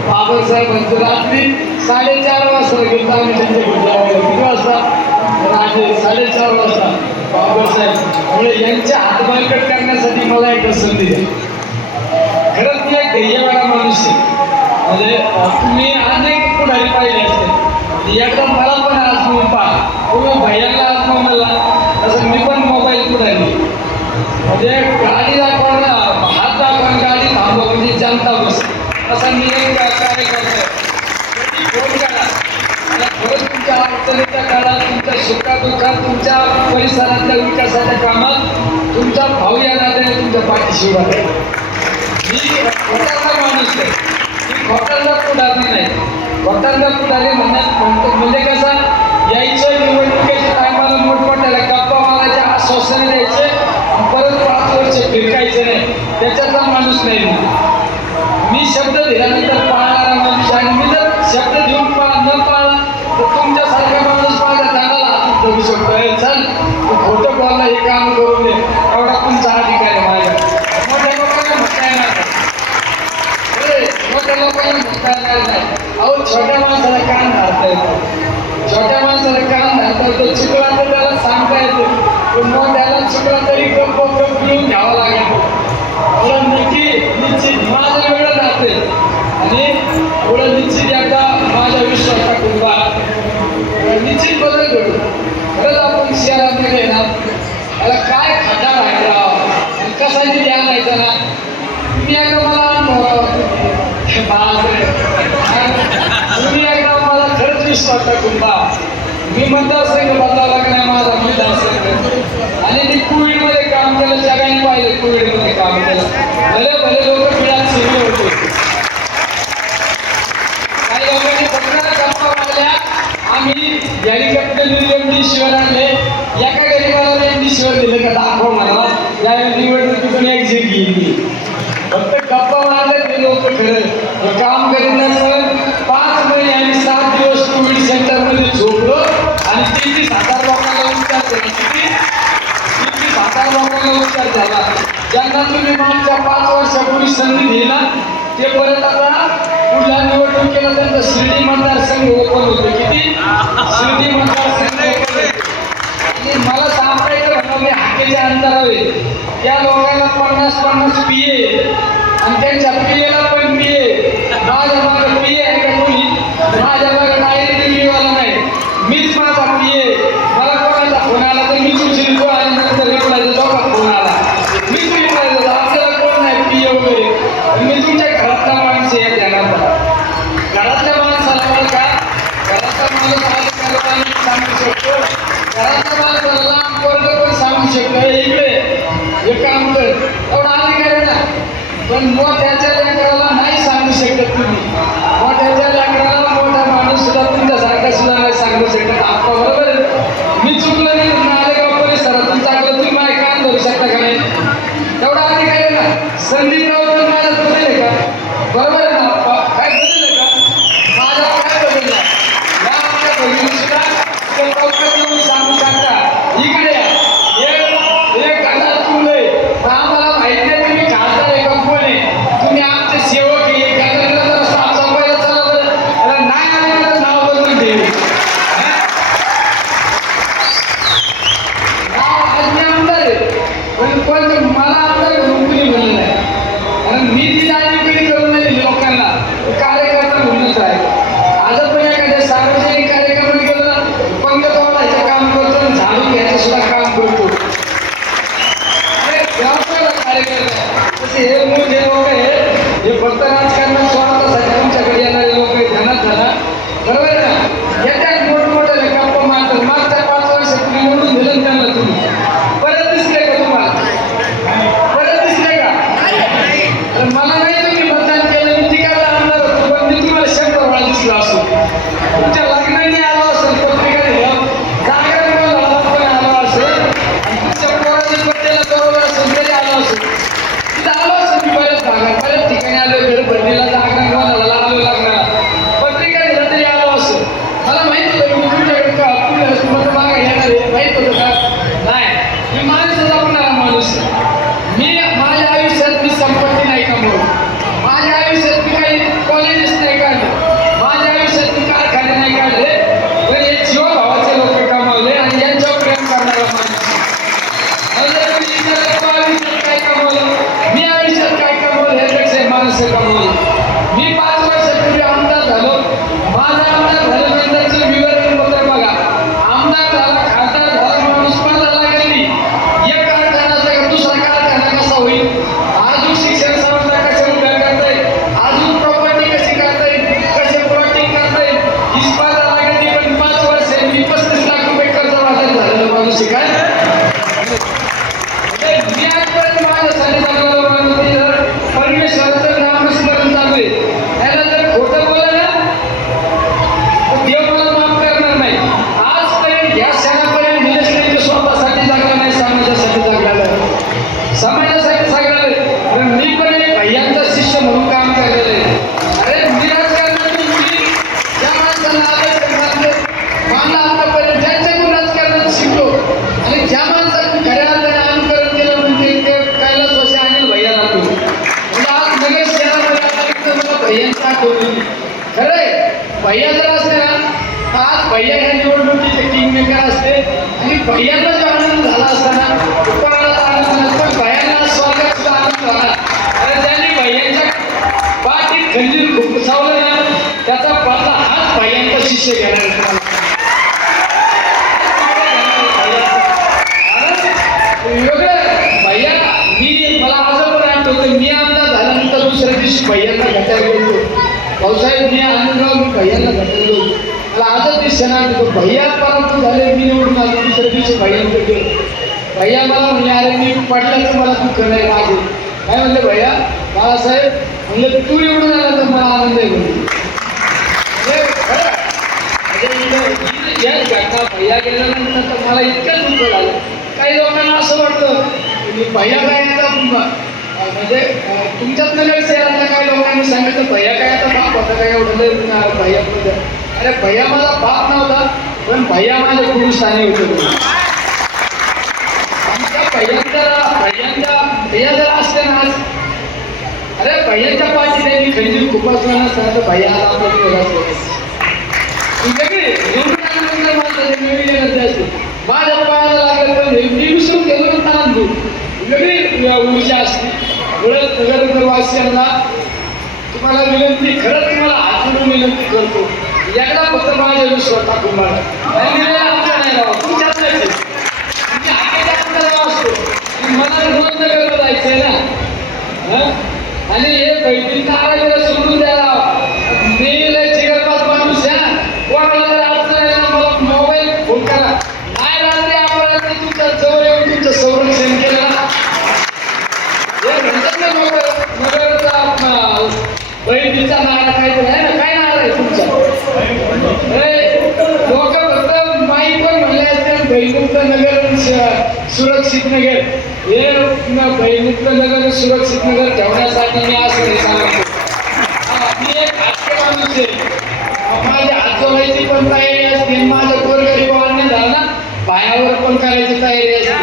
बाबासाहेबांचं रात्री 4:30 वाजता गेलो आम्ही त्यांच्या किती वाजता रात्री 4:30 वाजता बाबासाहेब म्हणजे यांच्या हात बळकट करण्यासाठी मला एक संधी द्या खरंच मी एक ध्येयवाला माणूस आहे म्हणजे तुम्ही अनेक पुढारी पाहिले असते एकदा मला पण आजमून पहा तुम्ही भैयाला आजमा मला तसं मी पण मोबाईल पुढारी म्हणजे गाडी दाखवायला हात दाखवा गाडी थांबवा म्हणजे जनता बस असा नियम कार्यकर्ता फोन करा आणि खरंच तुमच्या अडचणीच्या काळात तुमच्या सुखादुःखात तुमच्या परिसरातल्या विकासाच्या कामात तुमचा भाऊ या नात्याने तुमच्या पाठीशी उभा आहे मी खोटारला माणूस आहे मी खोटारला पुढारी नाही खोटारला पुढारी म्हणतो म्हणजे कसा यायचं निवडणुकीच्या टायमाला मोठमोठ्याला गप्पा मारायचे आश्वासन द्यायचे परत 5 वर्ष फिरकायचं नाही त्याच्यातला माणूस नाही मी शब्द दिल्यानंतर पाळणारा माणूस आणि मी जर शब्द देऊन न पाळला तर तुमच्यासारखा माणूस माझ्या तंगाला हातात धरू शकतो चल तू खोटं बोलला हे काम करून दे एवढा तुमचा अधिकार आहे माझ्या मोठ्या लोकांना म्हणता येणार नाही मोठ्या लोकांना म्हणता येणार नाही अहो छोट्या माणसाला कान धरता येतो छोट्या माणसाला कान धरता येतो चुकला तर त्याला सांगता येतो पण मग त्याला चुकला तरी गप्प घेऊन घ्यावा लागेल एवढं निश्चित माझं वेगळं जाते आणि एवढं निश्चित एकदा माझा विश्वास टाकून बा निश्चित बदल घडू खरंच आपण शहरामध्ये ना याला काय खड्डा राहिला आणि कशाची द्या नाही ना तुम्ही एकदा मला अनुभव तुम्ही एकदा मला खरंच विश्वास टाकून बा मी मतदारसंघ बदलावा लागला माझा मतदारसंघ आणि मी कोविडमध्ये काम केलं जगाने पाहिलं कोविडमध्ये काम केलं भले लोक पिढ्यात शिरले होते काही लोकांनी फक्त गप्पा मारल्या आम्ही हेलिकॉप्टर एमडी शिवर आणले एका गरीबाला एमडी शिवर दिलं का दाखव मला त्यावेळी निवडणुकीतून एक्झिट घेतली फक्त गप्पा मारले ते लोक खरं काम करीत 5 महिने आणि 7 दिवस कोविड सेंटरमध्ये झोपलो आणि 33,000 लोकांना उपचार झाला 33,000 लोकांना उपचार झाला ज्यांना तुम्ही मागच्या 5 वर्षापूर्वी संधी दिला ते परत आता पुढल्या निवडणुकीला त्यांचा शिर्डी मतदारसंघ ओपन होतो किती शिर्डी मतदारसंघ आणि मला सांगायचं म्हणून मी हाकेच्या अंतरावे त्या लोकांना 50-50 PA आणि त्यांच्या PA ला पण PA माझ्या मागे PA आहे का कोणी माझ्या मागे डायरेक्ट PA नाही मीच माझा PA मला कोणाचा फोन आला तर मीच उचलतो आणि नंतर रिप्लाय देतो का फोन आला मीच रिप्लाय देतो आपल्याला कोण नाही PA वगैरे मी तुमच्या घरातला माणूस आहे घरातल्या माणसाला मला का घरातला माणूस शकतो. इकडे हे काम कर एवढा अधिकार आहे ना. पण मोठ्याच्या लेकराला नाही सांगू शकत तुम्ही. मोठ्याच्या लेकराला मोठा माणूस सुद्धा तुमच्यासारखा सुद्धा नाही सांगू शकत. आपा बरोबर आहे. मी चुकलं नाही म्हणून आलेगाव परिसरातून चांगलं तुम्ही माझे काम धरू शकता का नाही? एवढा अधिकार आहे ना. संदीप राऊत माझ्यात बदल आहे का? बरोबर आहे ना आप्पा? काय बदल आहे का? माझ्यात काय बदल आहे? या माझ्या बहिणी सुद्धा त्या लवकर येऊन सांगू शकता. इकडे या. एक घंटा तुमले आम्हाला माहित नाही तुम्ही खासदार आहे का कोण आहे. तुम्ही आमचे सेवक आहे. एखाद्याला जर साफसफाईला चला बरं त्याला नाही आले तर नाव बदलून देऊ. नाव आज मी आमदार आहे पण कोणतं मला आमदार म्हणून कुणी म्हणलं नाही. कारण मी ती जाणीवही करून नाही दिली लोकांना. कार्यकर्ता म्हणूनच आहे. आज पण एखाद्या सार्वजनिक कार्यक्रमात गेलो ना पंगत वाढायचं काम करतो आणि झाडून घ्यायचं सुद्धा काम करतो. हे मूळ जे लोक आहेत हे फक्त राजकारणात स्वार्थासाठी तुमच्याकडे येणारे लोक आहेत. ध्यानात झाला बरोबर आहे ना. येत्यात मोठमोठे गप्पा मारतात. मागच्या 5 वर्षात तुम्ही निवडून दिलं त्यांना तुम्ही परत दिसले का तुम्हाला? परत दिसले का? तर मला नाही तुम्ही मतदान केलं मी तिकडला आमदार होतो पण मी तुम्हाला 100 वेळा दिसलो असो. तुमच्या लग्नाने आलो असेल पत्रिका दिलं जागरण पण आलो असेल तुमच्या पोराच्या बड्डेला बरोबर असेल तरी आलो असेल. आलो असं मी बऱ्याच भागात बऱ्याच ठिकाणी आलो. घर भरणीला जागरण कोणाला आलो लागणार पत्रिका दिला तरी आलो असं. मला माहित होतं मी तुमच्याकडे का मागा येणार आहे माहित होतं का? नाही. मी माणसं जपणारा माणूस. मी माझ्या आयुष्यात मी संपत्ती नाही कमवली. माझ्या आयुष्यात मी काही कॉलेजेस नाही काढले. माझ्या आयुष्यात मी कारखाने नाही काढले. पण हे जीवभावाचे लोक कमावले आणि यांच्यावर प्रेम करणारा माणूस. काय कमवलं मी आयुष्यात काय कमवलं यापेक्षा माणसं कमवली. मी 5 वर्षापूर्वी आमदार झालो. माझा आमदार झाल्यानंतरचं विवरण पत्र बघा. आमदार झाला खासदार झाला माणूस स्पर्धा लागली. एक कारखाना असला का दुसरा कारखाना कसा होईल? अजून शिक्षण संस्था कशा उभ्या करता येईल? अजून प्रॉपर्टी कशी करता येईल? कसे प्लॉटिंग करता येईल? ही स्पर्धा लागली. पण 5 वर्ष मी 35 लाख रुपये कर्ज वाटत झालेलं माणूस काय मी आजपर्यंत माझ्यासाठी जगलेला माणूस नाही. जर परमेश्वराचं नामस्मरण चालू आहे त्याला जर खोटं बोललं ना तर देव मला माफ करणार नाही. आजपर्यंत या क्षणापर्यंत निलेश लंके स्वतःसाठी जगला नाही समाजासाठी जगलेलं समाजासाठी जगलेलं. पण मी पण एक भैयांचा शिष्य म्हणून काम केलेलं आहे. अरे मी राजकारणात मी ज्या माणसांना आदर्श घातले मला आतापर्यंत त्यांच्याकडून राजकारणात शिकलो आणि ज्या माणसांनी खऱ्या अर्थाने अनुकरण केलं म्हणजे ते कैलासवासी अनिल भैया लागतो. म्हणजे आज नगर शहरामध्ये मला भैयांची आठवण येते. खरंय भैया जर असते ना तर आज भैया ह्या निवडणुकीचे किंग मेकर असते आणि भैयांना जो आनंद झाला असताना कोणाला आनंद झाला पण भैयांना स्वागत सुद्धा आनंद झाला. अरे त्यांनी भैयांच्या पाठीत खंजीर खुपसावलं ना त्याचा बदला हाच भैयांचा शिष्य घेणार. वेगळं भैया मी मला आज पण आठवतं मी आमदार झाल्यानंतर दुसऱ्या दिवशी भैयांना भेटायला गेलो. भाऊसाहेब मी आनंदराव मी भैयांना भेटायला गेलो. मला आजच दिसना आठवतो भैया परंतु झाले मी निवडून आलो. दुसऱ्या दिवशी भैयांकडे गेलो. भैया मला म्हणजे अरे मी पडल्याचं मला दुःख नाही माझे. काय म्हणले भैया बाळासाहेब म्हणलं तू निवडून आला तर मला आनंद आहे म्हणून. या घटना भैया गेल्यानंतर तर मला इतकं दुःख झालं. काही लोकांना असं वाटतं की भैया काय आता म्हणजे तुमच्यात नगर शहरातल्या काही लोकांनी सांगितलं भैया काय आता बाप होता काय एवढं भैया. अरे भैया माझा बाप नव्हता पण भैया माझे गुरुस्थानी होते. आमच्या भैया जर असते ना आज अरे भैयाच्या पाठी त्यांनी खंजीर खुपसला नसता तर भैया आज आपल्या केला असतो. माझ्या पायाला लागलं तर मी विसरून गेलो ना वेगळी ऊर्जा असते. नगरवासियांना तुम्हाला विनंती खरंच तुम्हाला हात जोडून विनंती करतो एकदा फक्त माझ्या विश्वास टाकून मला नाही राहा तुमच्यातलेच असतो मला रोज नगरला जायचंय ना आणि हे बैठकीचा आराधना सोडून द्यायला मी लय चिकटपास माणूस आहे. कोणाला जर अडचण आहे ना मला मोबाईल फोन करा. नाही रात्री आपण तुमच्या जवळ येऊन तुमच्या बहिणीचा नारा काहीतरी आहे ना, काय नारा आहे तुमचा? लोक फक्त माहीत पण म्हणले असते भयमुक्त नगर सुरक्षित नगर. हे भयमुक्त नगर सुरक्षित नगर ठेवण्यासाठी मी असं हे सांगतो. मी एक हास्य माणूस आहे. माझ्या हात जोडायची पण तयारी असते, माझ्या गोरगरीब अन्य झाला ना पायावर पण करायची तयारी असते.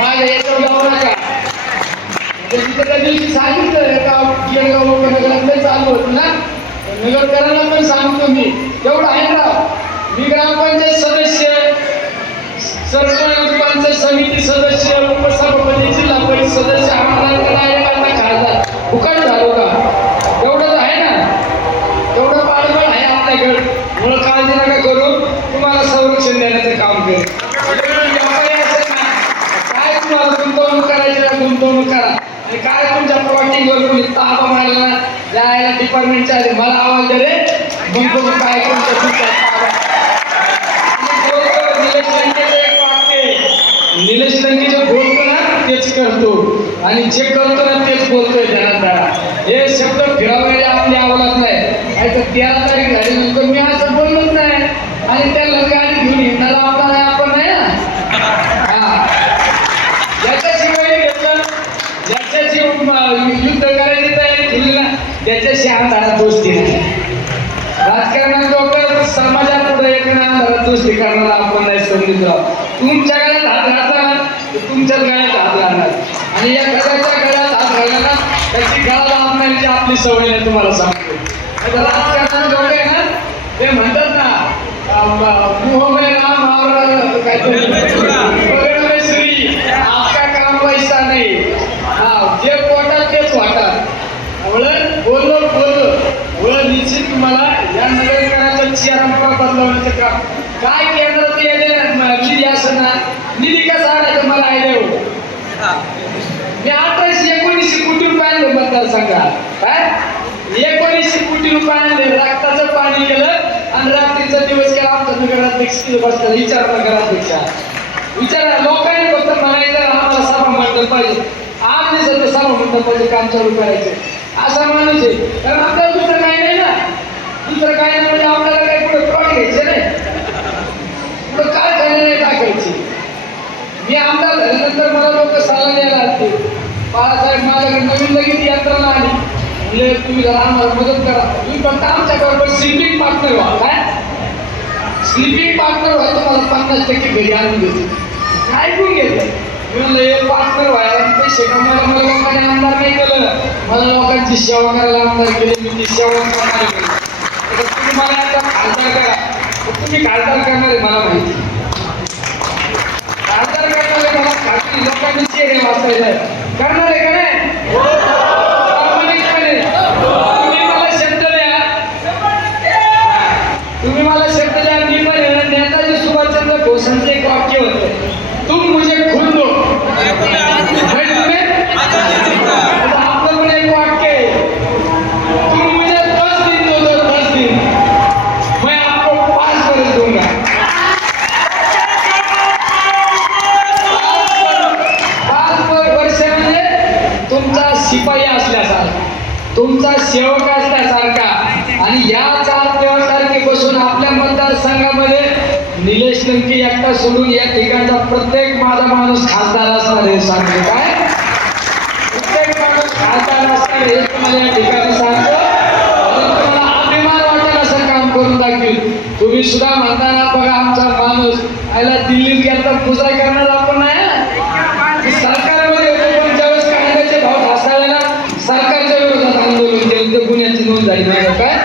माझ्या याच्यावर जाऊ नका. तिथं त्या दिवशी सांगितलं का केळगाव उपनगरात चालू होतं ना, नगरकरांना पण सांगतो मी तेवढं आहे ना. मी ग्रामपंचायत सदस्य, सरपंच, पंचायत समिती सदस्य, उपसभापती, जिल्हा परिषद सदस्य, आमदार, खासदार फुकट झालो का? तेवढंच आहे ना, तेवढं पाठबळ आहे आपल्याकडे. म्हणून काळजी नका करू, तुम्हाला संरक्षण देण्याचं काम करेल. काय तुम्हाला गुंतवणूक करायची ना गुंतवणूक करा. आणि काय तुमच्या प्लॉटिंगवर कोणी ताबा मारला ना, जायला डिपार्टमेंटच्या आधी मला आवाज दे रे, मग बघू काय तुमच्या निलेश लंके जे बोलतो ना तेच करतो, आणि जे करतो ना तेच बोलतोय. ध्यानात हे शब्द फिरावलेले आपली आवडत नाही. तर 13 तारीख झाल्यानंतर मी असं बोललोच नाही, आणि त्या गाडी घेऊन येणारा आपला नाही, आपण नाही ना. हा, ज्याच्याशिवाय घेतलं, ज्याच्याशी युद्ध करायची तयारी ठेवली ना त्याच्याशी आमदारात दोस्ती नाही. राजकारणात लोक समाजापुढे एक आमदारात दोस्ती करणारा आपण नाही समजून राहू. तुमच्या गळ्यात हात घातला तर तुमच्याच गळ्यात हात घालणार, आणि या गळ्याच्या गळ्यात हात घालणार ना त्याची गळा लावण्याची आपली सवय नाही. तुम्हाला सांगतो राजकारणात लोक आहे ना ते म्हणतात ना मुह में राम और काहीतरी श्री आपका काम पैसा नाही. हा, जे पोटात तेच वाटतात. बोललो निश्चित तुम्हाला या नगरकराचा चेहरा बदलवण्याचं काम काय केंद्रात निधी असं ना, निधी कसा आणायचं मला आयडिया हो. मी 1819 कोटी रुपये आणले मतदारसंघात. काय 19 कोटी रुपये आणले, रक्ताचं पाणी केलं, आणि रात्रीचा दिवस केला. आमचा नगराध्यक्ष बसला, विचार नगराध्यक्षा विचारा. लोकांनी फक्त म्हणायचं आम्हाला सभा मंडळ पाहिजे, आम्ही सध्या सभा मंडळ पाहिजे, काम चालू करायचं असा माणूस आहे. कारण आपल्याला दुसरं काही नाही ना, दुसरं काही नाही म्हणजे आपल्याला काही पुढे प्लॉट घ्यायचे नाही, पुढे काय खायला नाही टाकायची. मी आमदार झाल्यानंतर मला लोक सल्ला द्यायला असते, बाळासाहेब माझ्याकडे नवीन लगेच यंत्रणा आली, म्हणजे तुम्ही जरा आम्हाला मदत करा, तुम्ही फक्त आमच्याबरोबर स्लिपिंग पार्टनर व्हा. काय स्लिपिंग पार्टनर व्हा, तुम्हाला 50% घरी आणून देते. ऐकून घेतलं मी म्हणलं हे पार्टनर व्हायला पैसे कमायला मला लोकांनी आमदार नाही केलं, मला लोकांची सेवा करायला आमदार केली, मी ती सेवा करणार केली. तुम्ही मला आता खासदार करा, तुम्ही खासदार करणार आहे मला माहिती, खासदार करणार आहे मला खात्री. लोकांनी चेहरे वाचायला करणार आहे का नाही? प्रामाणिकपणे तुम्ही मला शब्द द्या, तुम्ही मला शब्द द्या. मी पण नेताजी सुभाषचंद्र बोसांचं एक वाक्य होतं, तुम मुझे खून दो मैं तुम्हें. आपलं पण एक वाक्य आहे, तुम मुझे 10 दिन दो, 10 दिन मैं आपको 5 वर्ष दूंगा. 5 वर्ष म्हणजे तुमचा शिपाई असल्यासारखा, तुमचा सेवक असल्यासारखा. आणि या 4 देवासारखे बसून आपल्या मतदारसंघामध्ये निलेश लंके एकटा सोडून या ठिकाणचा प्रत्येक माझा माणूस खासदार असणार आहे. सांगतो काय, प्रत्येक माणूस खासदार असणार हे तुम्हाला या ठिकाणी सांगतो. तुम्हाला अभिमान वाटेल असं काम करून दाखवेल. तुम्ही सुद्धा म्हणताना बघा आमचा माणूस आयला दिल्लीत गेला तर पूजा करणार आपण नाही. सरकारमध्ये होतो, पण ज्यावेळेस कांद्याचे भाव ढासळले ना सरकारच्या विरोधात आंदोलन केलं, तर गुन्ह्याची नोंद झाली नाही. काय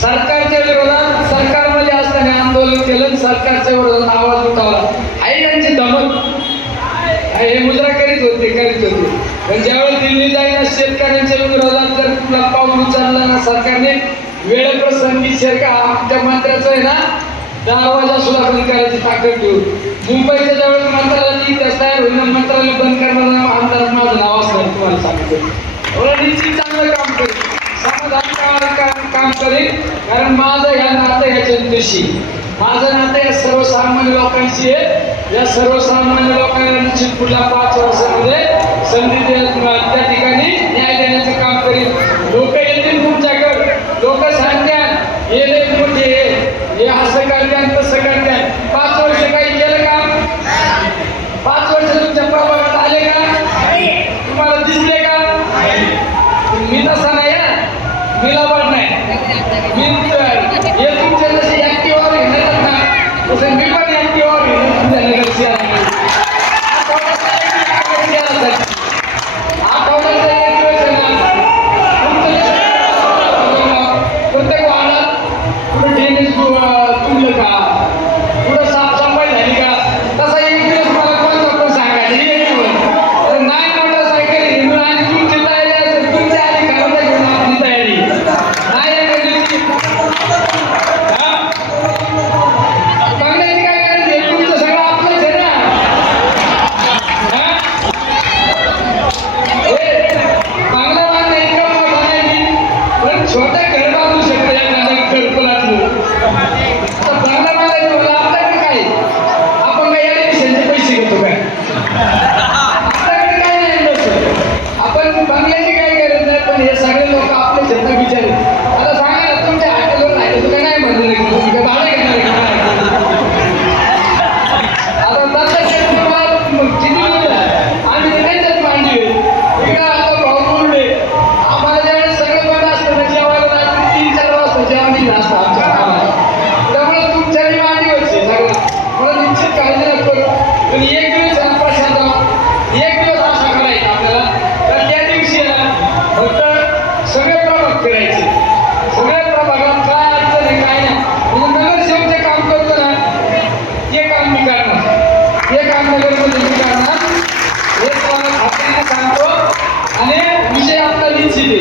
सरकारच्या विरोधात सरकारमध्ये असताना आंदोलन केलं, सरकारच्या विरोधात आवाज उठवला. आई यांची धमक हे मुद्रा करीत होते. पण ज्यावेळेस दिल्ली जाईना शेतकऱ्यांच्या विरोधात जर तुला पाऊल उचलला ना सरकारने, वेळप्रसंगी आमच्या मंत्र्याचं आहे ना दरवाजा सुद्धा बंद करायची ताकद देऊ. मुंबईच्या ज्यावेळेस मंत्रालयाची तयार होईल ना, मंत्रालय बंद करणारा आमदारात माझं नाव असणार तुम्हाला सांगतो. निश्चित चांगलं काम करेल, समाधान काम करेल. कारण माझं ह्या नातं ह्या जनतेशी, माझं नातं या सर्वसामान्य लोकांशी आहे. या सर्वसामान्य लोकांना निश्चित पुढल्या 5 वर्षामध्ये संधी त्या ठिकाणी न्याय देण्याचं काम करेल. लोक येतील तुमच्याकडे, करते आणि तसं करते. 5 वर्ष काही केलं का? 5 वर्ष तुमच्या प्रभागात आले का? तुम्हाला दिसले का? मी तसा नाही आहे, मी लाभाड नाही. मी हे तुमच्या जसे ऍक्टिव्हवर घेणार ना तसं मी पण ऍक्टिव्हवर घेणार तुमच्या नगरची प्रत्येक वाहनात कुठं ड्रेनेज तुंबलं का, कुठं साफसफाई झाली का, तसा एक दिवस मला कोणता पण सांगायचं एक दिवस. तर नाही मोटरसायकल घेऊन आणि तुमची तयारी असेल, तुमच्या आधी घराला घेऊन आपली तयारी नाही आहे का तुमची? बंगल्याची काय गरज आहे? तुमचं सगळं आपलंच आहे ना. बांगला बांधणं इतकं मोठं नाही, पण छोटं घर बांधू शकतं एखाद्या घरकुलातलं. आता बांगला बांधायचं म्हणलं आपल्याकडे काय? आपण काय ऍडमिशनचे पैसे घेतो काय? आपल्याकडे काय नाही तसं. आपण बंगल्याची काय गरज नाही, पण हे सगळे लोक आपले जनता बिचारे. आता सांगा ना, तुमच्या हॉटेलवर राहिले तुला नाही म्हणलं की तुम्ही काय भाडं घेणार आहे का? आता तसं शेतकऱ्याला किती दिवस आम्ही ते नाही देत मांडली. इकडं आता भाऊ बोलले आम्हाला ज्यावेळेस सगळं बंद असतं ना, जेवायला रात्री 3-4 वाजता जेवण दिलं असतं आमच्या गावाला. त्यामुळे तुमच्या बी मांडीवरचे सगळं मला निश्चित काळजी नको करू. पण एक दिवस आहे ना प्रशांत, एक दिवस असा करायचा आपल्याला तर त्या दिवशी आहे ना फक्त सगळे प्रभाग फिरायचे. सगळ्या प्रभागात काय अडचण आहे काय नाही, म्हणजे नगरसेवक जे काम करतो ना ते काम मी करणार, हे काम नगरमध्ये मी करणार, हे तुम्हाला खात्रीने सांगतो. आणि विषय आपला निश्चित आहे.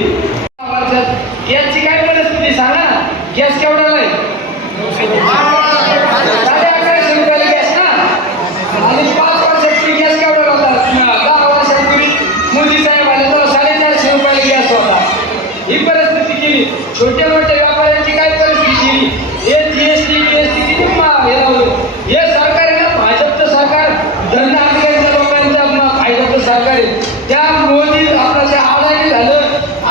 गॅसची काय परिस्थिती सांगा ना, गॅस केवढ्याला आहे? 1150 रुपयाला गॅस ना. आणि 5 वर्षापूर्वी गॅस केवढा होता? 10 वर्षापूर्वी मोदी साहेब आले तेव्हा 450 रुपयाला गॅस होता. ही परिस्थिती केली. छोट्या मोठ्या व्यापाऱ्यांची काय परिस्थिती केली? हे जीएसटी किती हे लावलं. हे सरकार आहे ना, भाजपचं सरकार, धंदा आणण्याच्या लोकांच्या भाजपचं सरकार आहे. त्या मोदी आपलं जे अडाणी झालं,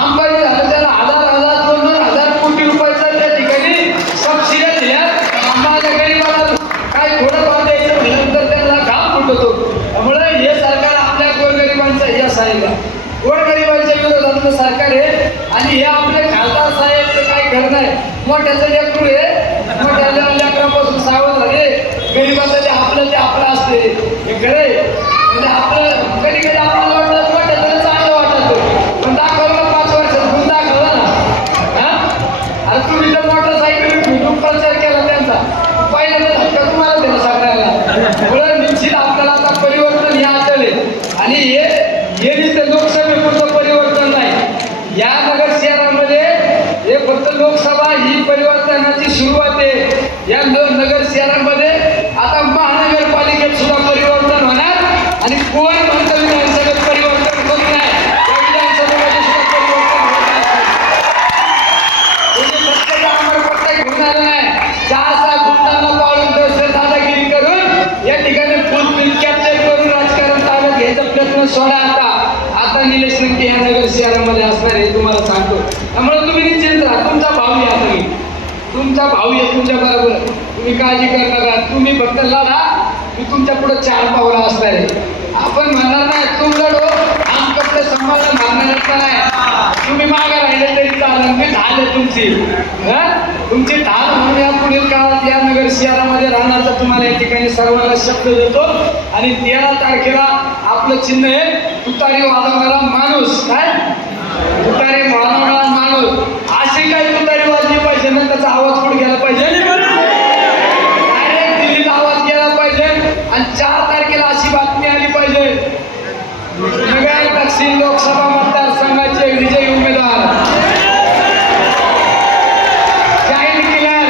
अंबानी झालं, त्याला 1000-2,000 कोटी रुपयाचा त्या ठिकाणी सबसिड्या दिल्या. माझ्या गरीबाला काय थोडंफार द्यायचं म्हणलं तर त्यांना घाम फुटतो. त्यामुळे हे सरकार आपल्या गोरगरिबांचा यश आहे का? गोरगरिबांच्या विरोधातलं सरकार आहे. आणि हे आपले खासदार साहेब तर काय करणार आहे, मोठ्याचं लेकरू आहे, मोठ्या लेकरापासून सावध झाले. गरीबाचं ते आपलं असते हे खरे. म्हणजे आपलं कधी कधी आपल्याला वाटतं मोठ्याचं चांगलं वाटतं, पण दाखवलं 5 वर्षात गुण दाखवला ना. हा, अरे तुम्ही तर मोटरसायकल भेटून प्रचार केला त्यांचा, पहिल्यांदा धक्का तुम्हाला दिला सगळ्याला. म्हणून निश्चित आपल्याला आता परिवर्तन हे आलेलं आहे. आणि हे नुसतं लोकसभेपुरतं परिवर्तन नाही, या नगर शहरामध्ये हे फक्त लोकसभा ही परिवर्तनाची सुरुवात आहे. या नगर शहरामध्ये आता महानगरपालिकेत सुद्धा परिवर्तन होणार. आणि कोण म्हणतं विधानसभेत परिवर्तन होत नाही, त्या विधानसभेमध्ये सुद्धा परिवर्तन होत नाही. कोणी सत्तेचा अमरपट्टा घेऊन आलं नाही. 4-6 गुंडांना पाळून तसं दादागिरी करून या ठिकाणी फुल बिल कॅप्चर करून राजकारण ताब्यात घ्यायचा प्रयत्न सोडा. आता निलेश लंके या नगर शहरामध्ये असणार हे तुम्हाला सांगतो. त्यामुळे तुम्ही निश्चिंत राहा. तुमचा भाऊ आहे, आता मी तुमचा भाऊ आहे, तुमच्या बरोबर. तुम्ही काळजी करू नका, तुम्ही फक्त लढा, मी तुमच्या पुढे 4 पावलं असणार आहे. आपण म्हणणार नाही तुम लढो आम कपडे सांभाळून मारणार नाही. तुम्ही मागे राहिले तरी चालेल, मी ढाल तुमची. तुमची ढाल म्हणून या पुढील काळात या नगर शहरामध्ये राहण्याचा तुम्हाला या ठिकाणी सर्वांना शब्द देतो. आणि 13 तारखेला आपलं चिन्ह आहे तुतारी वाजवणारा माणूस. काय तुतारी वाजवणारा माणूस, अशी काही तुतारी वाजली पाहिजे ना, त्याचा आवाज पुढे गेला पाहिजे, डायरेक्ट दिल्लीत आवाज गेला पाहिजे. आणि 4 तारखेला अशी बातमी आली पाहिजे, नगर दक्षिण लोकसभा मतदारसंघाचे विजयी उमेदवार जाहीर केल्यावर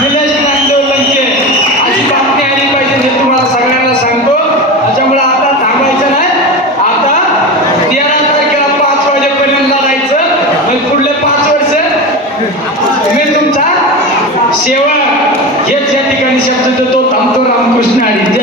निलेश लंके, अशी बातमी आली पाहिजे. हे तुम्हाला सगळ्यांना सांगतो. त्याच्यामुळे आता थांबायचं नाही. आता 13 तारखेला 5 वाजेपर्यंत लढायचं. मग पुढले 5 वर्ष मी तुमचा सेवक हेच या ठिकाणी शब्द देतो. थांबतो. रामकृष्ण हरी.